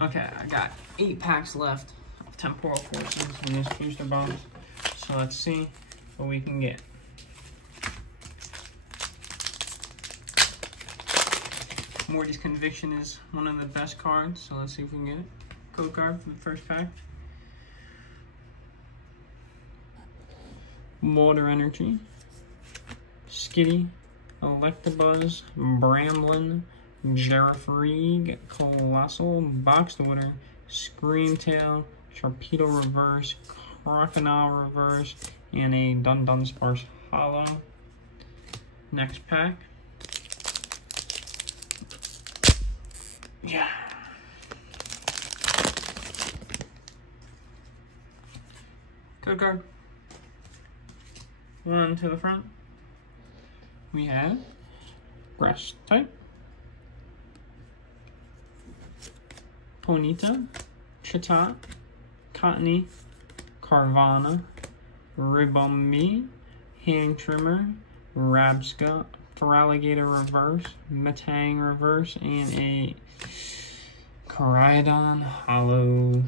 Okay, I got 8 packs left of Temporal Forces in this booster box. So let's see what we can get. Morty's Conviction is one of the best cards, so let's see if we can get it. Code card for the first pack. Water Energy, Skitty, Electabuzz, Bramblin, Girafarig, Colossal, Boxed Water, Screamtail, Sharpedo Reverse, Crocodile Reverse, and a Dunsparce Hollow. Next pack. Yeah. Code card. One to the front. We have Grass type, Ponyta, Chatot, Cottony, Carvana, Ribombee, Hand Trimmer, Rabsca, Feraligatr Reverse, Metang Reverse, and a Caridon Hollow.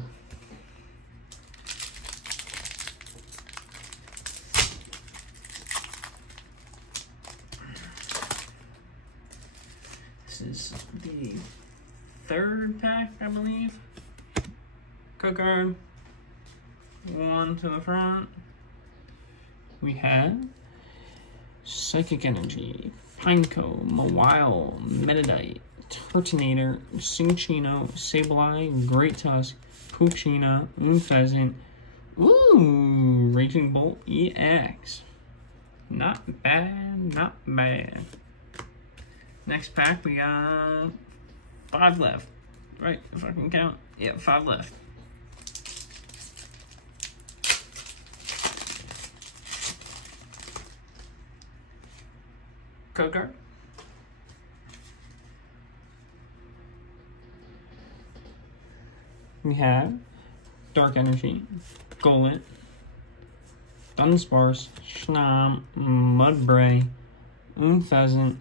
This is the 3rd pack, I believe. Code card. One to the front. We have Psychic Energy, Pineco, Mawile, Metadite, Turtonator, Cinccino, Sableye, Great Tusk, Poochyena, Unpheasant. Ooh, Raging Bolt EX. Not bad, not bad. Next pack, we got 5 left. Right, if I can count. Yeah, 5 left. Code card. We have Dark Energy, Golett, Dunsparce, Schnom, Mudbray, Unpheasant,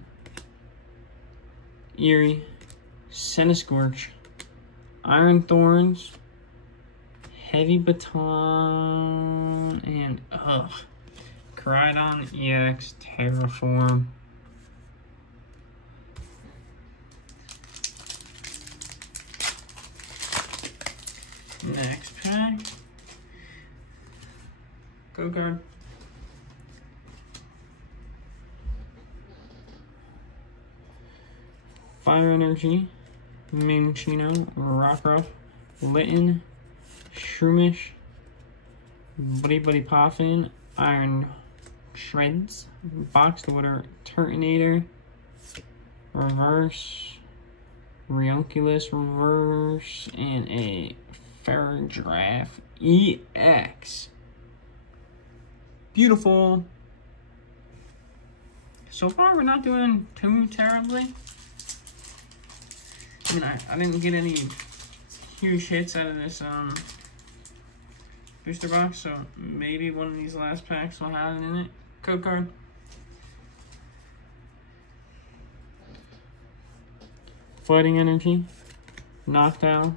Eerie, Centiskorch, Iron Thorns, Heavy Baton, and Caridon EX Terraform. Next pack. Code card. Fire Energy, Minccino, Rockruff, Litten, Shroomish, Buddy Poffin, Iron Shreds, Boxed Water, Turtonator, Reverse, Rionculus Reverse, and a Ferrodraff EX. Beautiful. So far, we're not doing too terribly. I mean, I didn't get any huge hits out of this booster box, so maybe one of these last packs will have it in it. Code card. Fighting Energy, Noctowl,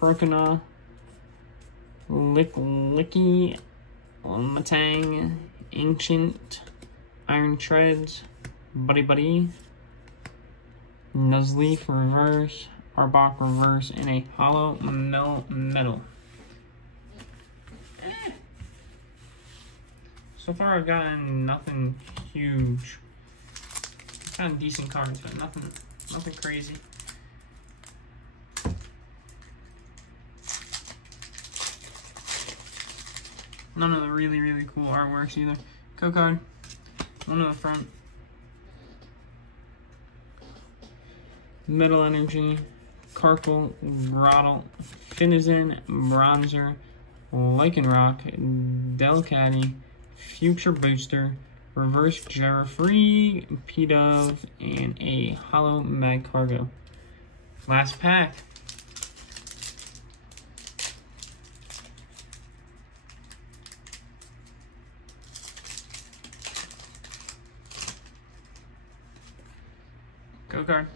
Croconaw, Licky, Metang, Ancient, Iron Treads, Buddy, Nuzleaf Reverse, Arbok Reverse, and a Hollow Metal. So far I've gotten nothing huge. I've gotten decent cards, but nothing crazy. None of the really cool artworks either. Code card. One in the front. Metal Energy, Carkle, Grottle, Finizen, Bronzer, Lycanroc, Delcatty, Future Booster, Reverse Girafarig, P-Dove, and a Hollow Magcargo. Last pack. Go card.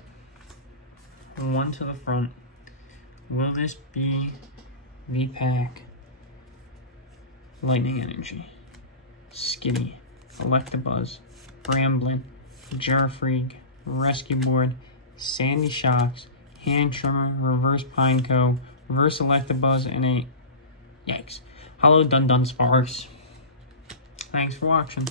One to the front. Will this be the pack? Lightning Energy, Skitty, Electabuzz, Bramblin, Jarfreak, Rescue Board, Sandy Shocks, Hand Trimmer, Reverse Pineco, Reverse Electabuzz, and a, yikes, Hollow Dun Sparks. Thanks for watching.